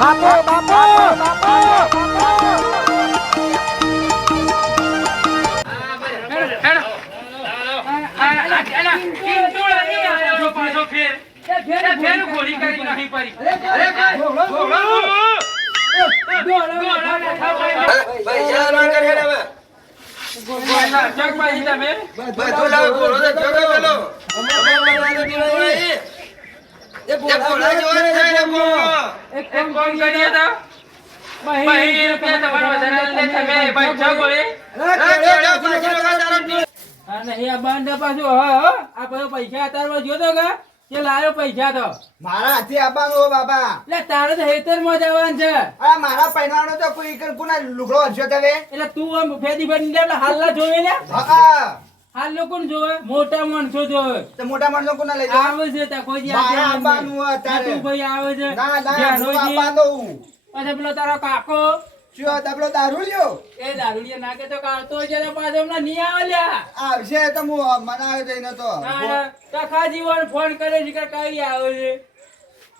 બાપુ બાપુ બાપુ પૈસા તારવા જોતો કે લાયો પૈસા તો મારા હાથી આપવાનું બાબા એટલે તારે તો હેતર માં જવાનું છે. મારા પૈણાનો તો કોઈ કોના લુગડો હરશો તમે એટલે તું આમ ફેદી બની હાલના જોવે ને હાલ લોકો જોવે મોટા માણસો જોવે તો મોટા માણસો કોના લઈ આવે છે તા કોઈ આપવાનું અત્યારે ભાઈ આવે છે ના આપવાનું પછી પેલો તારો કાકો શું પેલો દારૂ લ્યો એ દારૂડિયા નાખે તો કાતો છે પાછો હમણાં નહીં આવે લ્યા આવશે તો હું મનાવે જઈને તો ટકા જીવન ફોન કરે છે કે કઈ આવે છે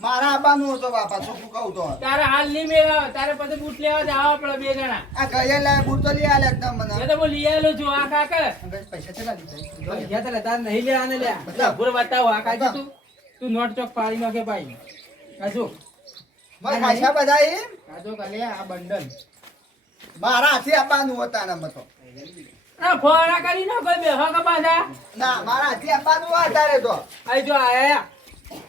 મારા આપવાનું હતો બાપા શું કહું તો તારે હાલ નહીં મેળવ તારે પછી બૂટ લેવા જવા પડે બે જણા આ કઈ લાય બૂટ તો લઈ આલે એકદમ મને એ તો હું લઈ આવેલો છું આ કાકા પૈસા ચલા લીધા પૈસા તો તારે નહીં લેવા ને લ્યા ભૂર બતાવો આ કાકા તું નોટ ચોક પાડી નાખે ભાઈ કાજુ મારા ખાસા બધા એ કાજુ કાલે આ બંડલ મારા હાથી આપવાનું હતા ને મતો ના ફોરા કરી ના કોઈ બે હક પાછા ના મારા હાથી આપવાનું અત્યારે તો આઈ જો આયા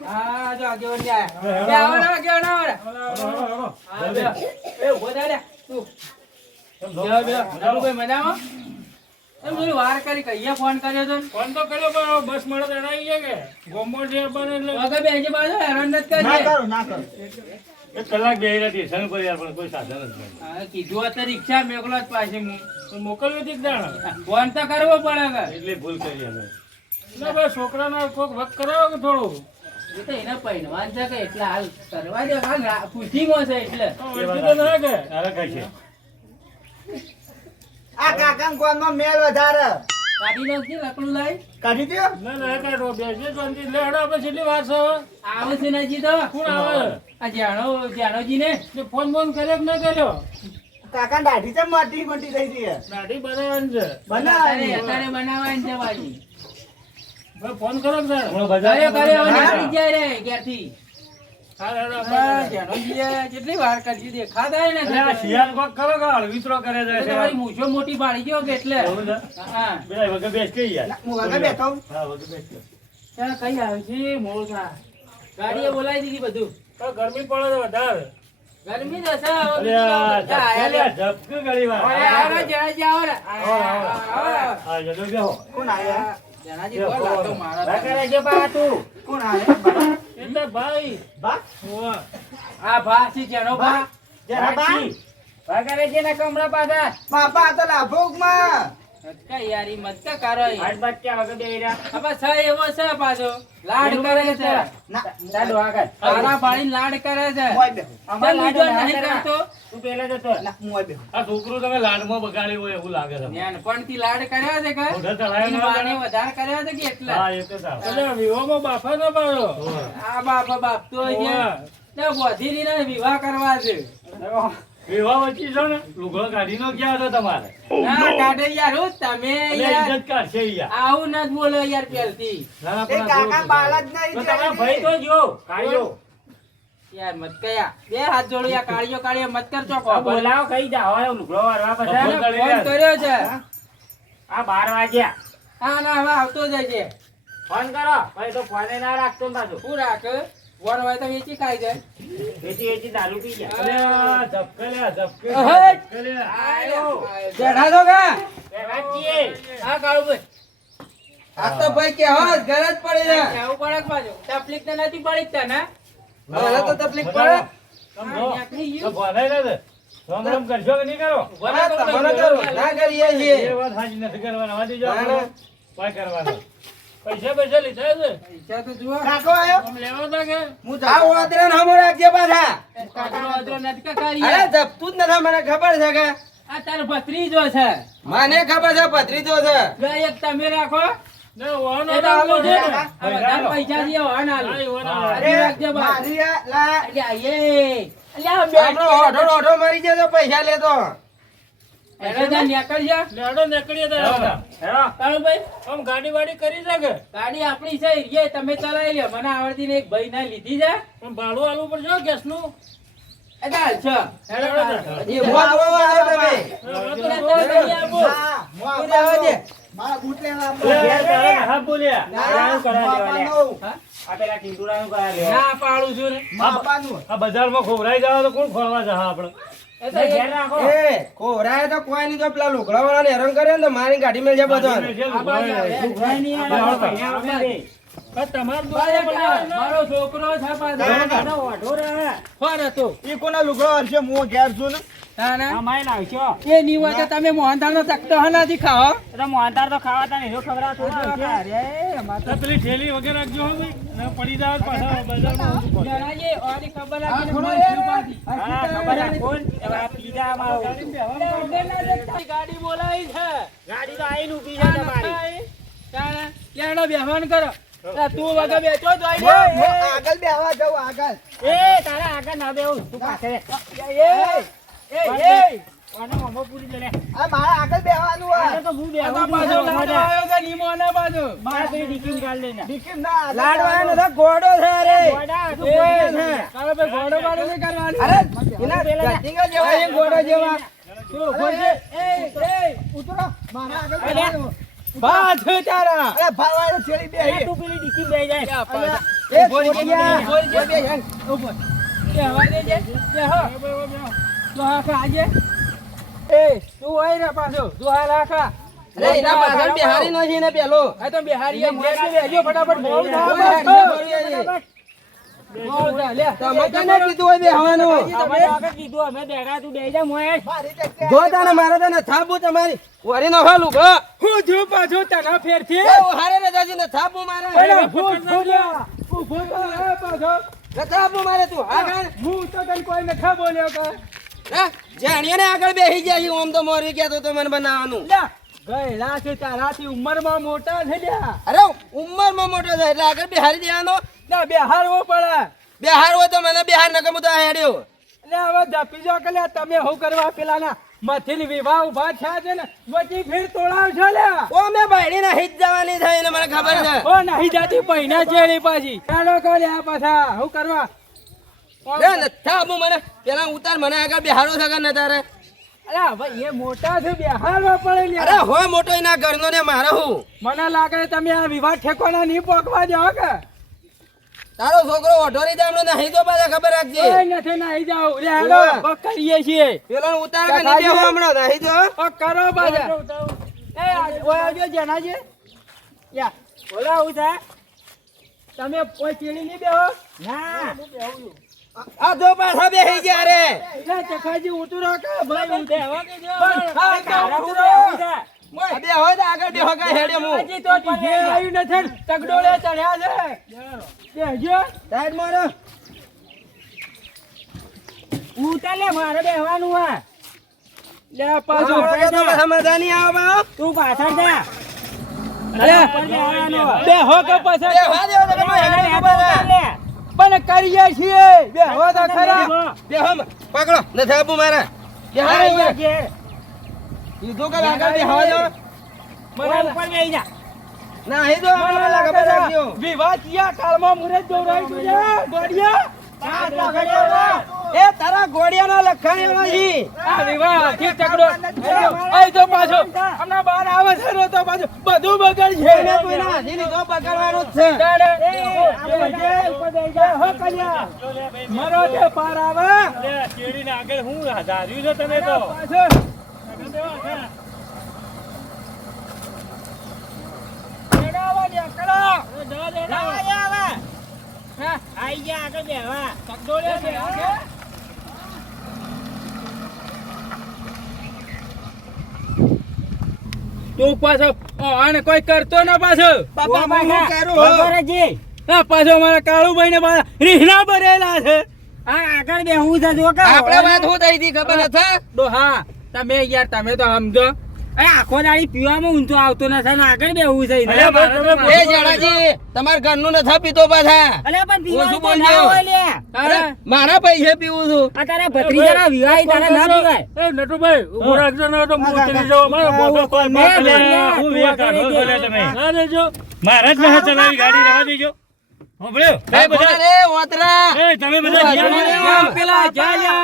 હા જો આગેવન ને આયા બે આગેવન આવડા એ ઉભો થા રે તું જો બે ભાઈ મજામાં એમ જોઈ વાર કરી કહીએ ફોન કર્યો તો ફોન તો કર્યો પણ બસ મળે તો એના ગયા કે ગોમો જે બને એટલે વગર બેસી બાજુ હેરાન નથી કરજે ના કરો એક કલાક બેહી રહી સ્ટેશન પર યાર પણ કોઈ સાધન જ નહીં. હા કીધું તો રિક્ષા મેકલો જ પાછી હું તો મોકલ્યું હતી દાણ ફોન તો કરવો પડે કે એટલે ભૂલ કરી અમે ના ભાઈ છોકરાનો કોક વક કરાવો કે થોડું એ તો એને પહેરવાન છે કે એટલે હાલ કરવા દે હાલ ખુશીમાં છે એટલે વળગી તો ના કે અરે કઈ છે આ કાકા કોનમાં મેલ વધારે કાઢી નાખી લકડું લાઈ કાઢી દ્યો ના ના કાઢો બેસી શાંતિ લે હેડો આપણે છેલ્લી વાર છે હવે. આવે છે નજી તો કોણ આવે આ જાણોજી ને ને ફોન બોન કર્યો કે ના કર્યો કાકા દાઢી તો મોટી મોટી થઈ ગઈ દાઢી બનાવવાની છે બનાવવાની અત્યારે બનાવવાની છે બાજી ભાઈ ફોન કરો કે દાણ કર્યો નીકળી જાય રે ક્યાંથી હા હેડો કેટલી વાર કરજી દેખાતા ને અરે આ શિયાળ કોક કરો કે વિતરો કરે જાય છે તમારી મૂછો મોટી પાડી ગયો કે એટલે એવું છે? હા બે વગર બેસ કે યાર હું આગળ બેઠો હા વગર બેસ કે ત્યાં કઈ આવે છે મોળા ગાડીએ બોલાવી દીધી બધું તો ગરમી પડે છે વધારે ગરમી તો છે અરે આ ઝપકે ગળી વાર જણાજી આવો ને હા જતો બેહો કોણ આયા જણાજી બોલ લાતો મારા કોણ આયા એટલે ભાઈ બા ઓવા આ ભા છે જેનો ભા જરા બા વગરે છે ને કમરા પાછા બાપા આ તો લાભોગમાં મતકા યારી મતકા કરો આજ બચ્ચા વગર બેહી રહ્યા હવે છે એવો છે પાછો લાડ કરે છે ના ચાલો આગળ તારા પાડીને લાડ કરે છે મોય બેહો અમાર લીધો નહીં કરતો તું પેલા જતો ના મોય બેહો આ છોકરો તમે લાડમાં બગાડ્યો હોય એવું લાગે છે નાનપણથી લાડ કર્યા છે કે મોઢે ચડાયો એની ના વાણી કરે? વધારે કર્યા છે કે એટલે હા એ તો સારું એટલે વિવાહમાં બાફા ના પાડો આ બાપ તો છે તે બોધીરીને વિવાહ કરવા છે વિવાહ વચ્ચે છો ને લુગડો કાઢીનો ક્યાં હતો તમારે ના કાઢે યાર હું તમે એટલે યાર ઇજ્જત કાઢશે યાર આવું ન બોલો યાર પહેલથી ના, ના, એ પણ આ કાકા જોવું બાળ જ તો નહીં તમારા ભાઈ તો જો કાઢ્યો યાર મત કયા બે હાથ જોડો યાર કાળિયો મત કરજો કો બોલાવો કઈ જાવ લુગડો વારવા ફોન કર્યો છે આ 12 વાગ્યા હા ના હવે આવતો જજે ફોન કરો ભાઈ તો ફોને ના રાખતો ને પાછું શું રાખ વણ હોય તો વેચી ખાઈ જાય એથી દારૂ પી ગયા અરે, ઝપકે લે ઝપકે અહે! ઝપકે લે આયો બેઠા તો કા રાખીએ હા કાળુભાઈ આ તો ભાઈ કે હસ ઘર જ પડી રહે કેવું પડે પાછું તકલીફ તો નથી પડી જ તને હવે તો તકલીફ પડે સમજો તો ભણાઈ લે રામ રામ કરશો કે નહીં કરો હા, તમને કરું. ના કરીએ છીએ એ વાત સાચી નથી કરવાના વાંધી જાઓ ના. કોઈ કરવાનો પૈસા લીધા છે પૈસા તો જુઓ કાકો આયો આમ લેવા હતા કે હું આ ઓદરા નામો રાખજે પાછા કાકાનો અદરો નથી કે કરી અરે જપતું જ નથી મને ખબર છે કે આ તારો ભત્રીજો છે મને ખબર છે ભત્રીજો છે લે એક તમે રાખો ના વાનો એ તો આલો છે ને કાકા. આ બધા પૈસા દીએ વાન આલો હા, ઈ વાન આલો. આ અરે રાખજે બા મારી આ લા એટલે આયે અલ્યા આપણો ઓઢો ઓઢો મારી જાય તો પૈસા લેતો એનો જા નીકળ જા લેડો નીકળીએ તો કાળુભાઈ આમ ગાડી વાડી કરી શકે ગાડી આપણી છે એ તમે ચલાવી લ્યો મને આવડતી ને એક ભાઈ ના લીધી છે પણ ભાડું આલવું પડશે ગેસ નું એ ચાલ છે એ મોત વાળો તમે મારા બૂટ લેવા હા બોલ્યા ના પાડું છું ને આ બજારમાં ખોવરાઈ જાવ તો કોણ ખોરવા જા આપણે એ તો ઘેર રાખો એ કોરાય તો કોઈ નહીં તો પેલા લુગડા વાળા ને હેરાન કરે ને તો મારી ગાડી મેળ જાય બધો મારો છોકરો છે પાછો ઈ કોના લુગડો હરશે મો ઘેર છું ને ના ના એ ની હોય તો તમે મોહનથાળ નો તકતો નથી ખાઓ તો પેલી ઠેલી વગેરે રાખજો હો ભાઈ ના પડી જાય પાછા બજારમાં જણાજી ઓની ખબર રાખીને ગાડી બોલાવી છે ગાડી તો આઈને ઊભી છે તમારી લેણો બેહવાન કરો તું વગર બેઠો જ હોય ને. આગળ બેહવા જાવ આગળ એ તારા આગળ ના બેહું તું પાછળ એ આ મારા આગળ બેહવાનું હોય તો પાછો લાડવા આવ્યો છે નીમોને પાછો ડીકીમ ના લાડવાનો તો ઘોડો છે અરે તારે ભાઈ ઘોડો બાડો નહીં કરવાનું અરે એના ગટિંગા જેવા એ ઘોડો જેવા તું ખોજે ઉતરો મારા આગળ બેહવાનું બાજ તારા અરે ભાવાને છેડી બેહી એ બોલ ગયા બોલ જે બે ઉપર કે હવા દેજે કે હો તો હા ખાજે એ તું હોય રે પાછો તું હા રાખા અરે એના પાછળ બિહારી નો છે ને પેલો આ તો બિહારી એ ઘેર થી બેજો ફટાફટ મોડ તમે લે કેને કીધું હોય બેહવાનું જો તને મારે તને થાપું તમારી વરી નો હાલું ગો હું જો પાછો તના ફેરથી હારે ને જાજી ને થાપું મારે પેલા ફૂટ ફૂટ્યા ઉભો એ પાછો થાપું મારે તું આગળ હું તો તને કોઈ નખા બોલ્યો કા જાણીએ ને આગળ બેહી જાય છે, ઓમ તો મોરી કહેતો તો મને બનાવવાનું ગયેલા છે તારાથી ઉંમરમાં મોટા છે લ્યા અરે ઉંમરમાં મોટો છે એટલે આગળ બિહારી દેવાનો ના બેહારવો પડે બિહાર હોય તો મને બિહાર નકમ તો હેડ્યો એટલે હવે ધપી જો કે લ્યા તમે હું કરવા પેલાના મથીની વિવાહ ઉભા થયા છે ને વચ્ચે ફેર તોડાવ છે લ્યા ઓ મે બાયડી ના હિત જવાની થઈ ને મને ખબર છે ઓ નહીં જાતી પૈના ચેડી પાછી ચાલો કો લ્યા પાછા હું કરવા રે ને થાપું મને પેલા ઉતાર મને આગળ બિહારો છે કે ન તારે અરે ભાઈ એ મોટા છે બેહારવા પડે અરે લ્યા હો મોટો એના ઘરનો ને મારો હું મને લાગે તમે આ વિવાહ ઠેકોના નહીં પોકવા જાઓ કે તારો છોકરો ઓઢોરી જામનો નહીં તો પાછા ખબર રાખજે કોઈ નથી નહીં જાવ લે હાલો પગ કરીએ છીએ પેલો ઉતાર કે નહીં બેહો હમણાં નહીં તો પગ કરો પાછા એ ઓય આવજો જનાજી યા બોલા હું છે તમે કોઈ ચીડી નહીં બેહો ના આ જો પાછા બેહી ગયા રે લે ચખાજી ઉતરો કે ભાઈ બેહવા કે જો ઉતરો આ બે હોય તો આગળ બેહો કે હેડે હું હજી તો ડીજે આવ્યું નથી ને, તગડોળે ચડ્યા છે બેહજો સાઈડ મારો ઉતાલે મારે બેહવાનું હે લે પાછો મજા નહીં આવે બાપ તું પાછળ જા બેહો કે પાછળ બેહવા દેવો તો તમે હેડે ખબર હે. પણ કરીએ છીએ બેહો તો ખરા બેહો પકડો ને થાપું મારા બેહારે કીધું કે આગળ બેહવા દો મને ઉપર બેહી જા નહીં તો મને ખબર રાખજો વિવાહ થયા કાળમાં મુરત દોરાઈ ગયો ગોડિયા એ તારા ઘોડિયાના લખાણ એવા છે આ વિવાહ થી તગડો આઈ તો પાછો હમણાં બહાર આવે છે રો તો પાછો બધું બગડ છે એને કોઈના હાથી લીધો પકડવાનું જ છે મારો તે પાર આવે ચેડીને આગળ હું ધાર્યું છે તમે તો પાછો એડાવા દે કરા આઈ ગયા આગળ બેહવા તગડોળે છે તું પાછો આને કોઈ કરતો ના પાછો બાપા હું કરું ના પાછો મારા કાળુભાઈ ને પાછા રીહના ભરેલા છે આ આગળ બેહવું છે જો કે આપણે વાત હું થઈ હતી ખબર નથી તો હા તમે યાર તમે તો સમજો આખો દાડી પીવામાં ઊંધો આવતો નથી ને આગળ બેહવું છે એને. અરે ભાઈ, તમે એ જણાજી તમારા ઘરનું નથી પીતો પાછા અલ્યા પણ પીવાનું ઓછું તો બોલજો. ના હોય લ્યા. અરે મારા પૈસે પીવું છું આ તારા ભત્રીજાના વિવાહ તારા ના પીવાય. એ નટુભાઈ ઉભો રાખજો ને તો હું ઉતરી જાઉં. મારો મોટો કોઈ બાપ લે, નહીં. લે, હું તું વેચાતો આગળ બોલે લે. તમે. ના દેજો. મારા જ નહીં ચલાવી ગાડી રહેવા દેજો. હોભળ્યો? એ આ બધા રે ઓતરા એ તમે બધા જી આવજો. જા પેલા જા જા.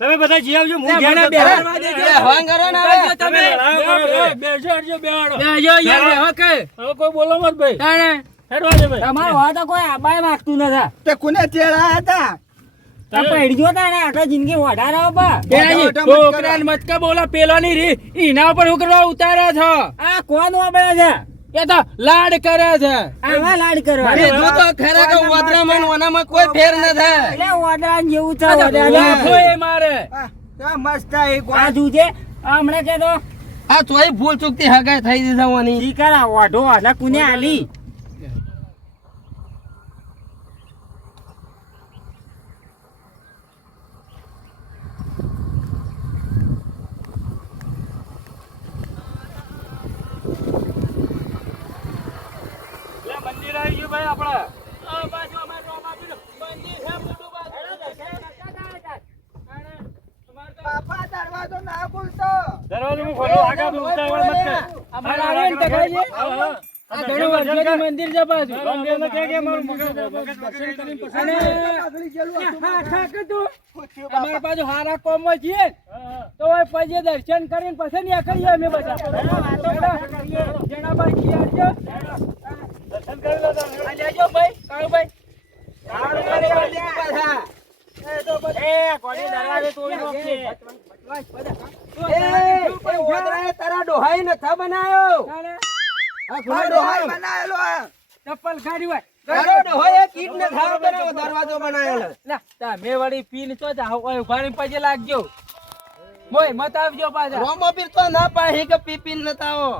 તમે બધા જી આવજો. હું જા, ઘેર મને જતો બેહાર રહું. માં દેજો. બેહવાન કરો ને બેહજો હવે. તમે. લડાઈ કરો તમે. બેસજો, હટજો, બેહાડો. બેહજો યાર બેહો કે. હવે કોઈ બોલો મત ભાઈ. તાણે હેડવા દે ભાઈ. તમારો હોય તો કોઈ આબાય માંગતું નથી. તે કોને ચેડા હતા આ પૈડી જો તાણે આખા જિંદગી વઢાર આવો બા. પેલાજી, છોકરાને મત કા બોલા પેલાની રી ઈના ઉપર હું કરવા ઉતાર્યા છો. આ કોણ વાબળે છે? એ તો લાડ કરે છે. આવા લાડ કરવા. કીધું તો ખરા કે ઓતરામાં ને ઓનામાં કોઈ ફેર ન થાય એટલે ઓદરાન જેવું છે આ ઓદરાન. એ મારે. મસ્ત આ જુજે હમણાં કે તો આ તોય ભૂલ ચૂકતી હગાઈ થઈ દીધા ઓની શીકરા ઓઢો એટલે કુને આલી. લે, મંદિર આવી ગયું ભાઈ આપણા. આ બાજુ અમાર રોમાપીનું મંદિર છે મોટું બાજુ. બાપા દરવાજો ના ખોલતો દરવાજો હું ખોલું. આગળ તું ઉતાવળ મત કર. અમારે આવે ને ટકાઈએ. હા, હા. આ ઘણું વર્ષોથી મંદિર છે પાછું. મંદિરને કહે કે મારું મગજ દર્શન કરીને પછી અને પગલી ગયેલું હતું. હા હા કીધું અમારે પાછું હારા કોમમાં છીએ ને, તો હવે પછી દર્શન કરીને પછી ન્યા કરીએ અમે બધા. જણાભાઈ જી આવજો. દર્શન કરી લો તમે. આ લેજો ભાઈ કાળુભાઈ. તારા ડોહાઈ નથા બનાયો આ આ ડોહાઈ બનાયેલો આ. ચપ્પલ કાઢી હોય. તારો ડોહાઈ કીટ ને થાવ બનાવ્યો દરવાજો બનાવેલો લા, તમે વળી પીને તો જાઓ, ઓય ઉભારી પછી લાગજો. મોય મત આવજો પાછા. રોમો પીર તો ના પાહી કે પીપીન નતાઓ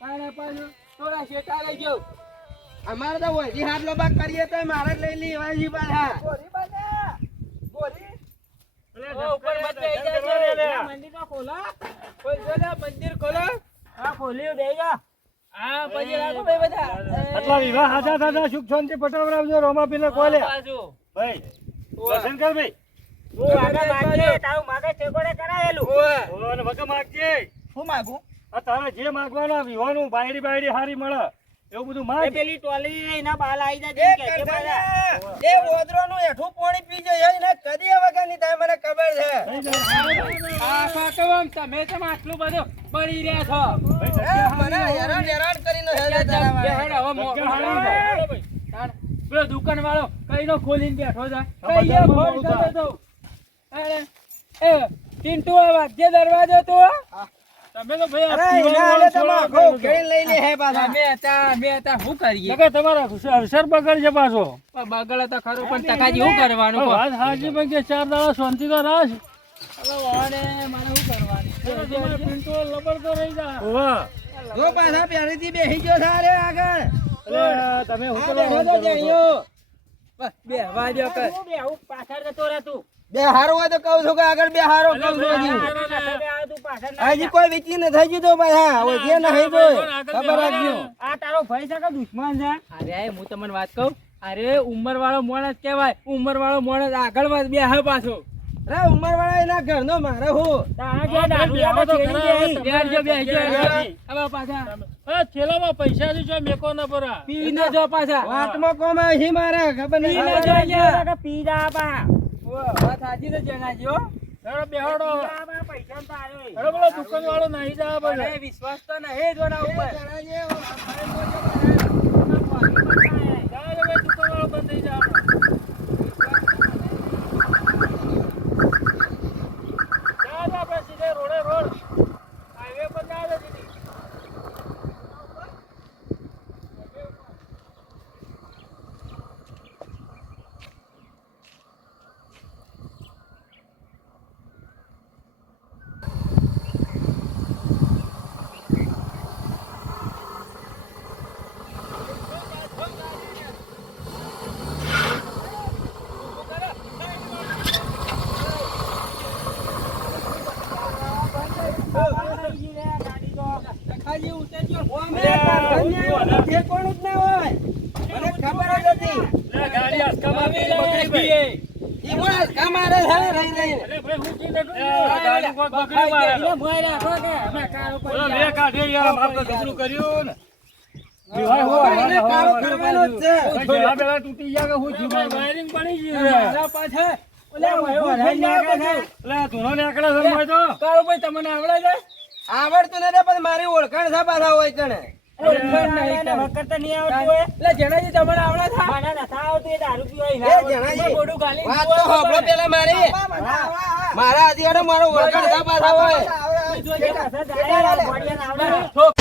તારે પાછું થોડા શેઠા રહેજો. અમારે તો વધી હાથ લોબા કરીએ તો મારે જ લઈ લી વાજી પાછા ગોરી બને. ગોરી. ઓ, ઉપર મત બેસી જાજો. મંદિર તો ખોલો. કોઈ જો લે, મંદિર ખોલો. હા, ખોલ્યું, બેસી જા. હા, પછી રાખો ભાઈ બધા. આટલા વિવાહ હાથા થતા સુખ શાંતિ પટાવડાવજો. રોમાપીને કોલે બાજુ. ભાઈ દર્શન કર ભાઈ. તું આગળ માગજે, તારું મગજ ઠેકોડે કરાયેલું. ઓ, અને વગર માગજે. હું માગું આ તારે જે માગવાનું વિવાનું બાયડી બાયડી હારી મળે એવું બધું એ માગ. પેલી ટોલી એના બાલ આઈ જાય એ કરધનિયા, એ ઓદરોનું એઠું પાણી પી જાય એને કદી વગર ની થાય મને ખબર છે આ કાકવામ તમે કેમ આટલું બધું પડી રહ્યા છો? એ મને હેરાન કરીને હેલે તારા વાળા. પેલો દુકાન વાળો કઈ નો ખોલીને બેઠો છે. આ કઈ બજારમાં ફોન બહુ કરે થાય. તો. અરે, એ પિન્ટુ આ વાગ્ય દરવાજો તો તમે તો ભાઈ આ અરે પીવાનું એના હાલે છોડો તમે કરો આખો છો. ખેડી લઈ લે હે પાછા અમે હતા શું કરીએ? નકર તમારા અવસર બગડશે પાછો. બગડે તો ખરું પણ ટકાજી શું કરવાનું કહો? વાત હાજી પણ કે 4 દાડા શાંતિ તો રાખ. હવે વાળે મારે શું કરવાનું? તમારે પિન્ટો લબર તો રહી જા. હોવા. જો પાછા પહેરીથી બેસી ગયો સારે આગળ એટલે તમે હું આ કરવા બેઠો તો માંગો છો? જઈયો. બસ બેહવા દ્યો કર. હું બેહું પાછળ જતો રહે તું. બે હારો હોય તો કહું છું કે આગળ બે હારો કહું છું હજી. તું પાછળ ના હજી કોઈ વીચી ન થઈ ગયું પાછા હવે જે નહીં જોઈ ખબર રાખજો આ તારો ભાઈ છે કે દુશ્મન છે? અરે હું તમને વાત કહું, અરે ઉંમર વાળો માણસ કહેવાય. ઉંમર વાળો માણસ આગળ વાત બે હે પાછો. અરે ઉંમર વાળા એના ઘરનો મારે હું તારા જે દારૂડિયા તો છેડી દે અહીં. બેસજો, બેસજો, બેસજો. હવે પાછા આ થેલામાં પૈસા છે જો મેકો ના પરા. પી ન જો પાછા. વાતમાં કોમ આવી મારે ખબર પી નહીં ન પડે. જો યાર. પી જા બા. વાત સાચી છે જણાજી હો. અરે બેહાડો. પૈસા તો આવે. અરે બોલો દુકાન વાળો નહીં જા મને બોલે. વિશ્વાસ તો નહીં જ ઓના ઉપર. જા રે ભાઈ, દુકાન વાળો બંધ થઈ જા. જા જા આપણે સીધે રોડે રોડ. હાઈવે પર જા રે દીદી. જોવાનું જ ના હોય મને ખબર જ હતી લે ગાડી આસકામાં બકરી ભાઈ ઈ મોસ કમારે છે રહી રહીને અરે ભાઈ હું કી નતું ગાડી કોક બકરી મારે બોલો લે કાઢે યાર આપ તો જબરું કર્યું ને ભાઈ હો એને કાળો કરવાનો જ છે પેલા પેલા તૂટી ગયા કે હું જીવ વાયરિંગ પડી ગયું મારા પાછળ ઓલે ભાઈ લે ધૂનો નીકળે છે મોય તો કાળો ભાઈ તમને આવડે છે આવડતું નથી પણ મારી ઓળખાણ છે પાછા હોય કણે એટલે જણાજી તમને આવડે છે એ જણાજી ગોડું ગાલી વાત તો હોભળો પેલા મારી મારા અધિયાડો મારો ઓળખાણ છે પાછા હોય ઠોક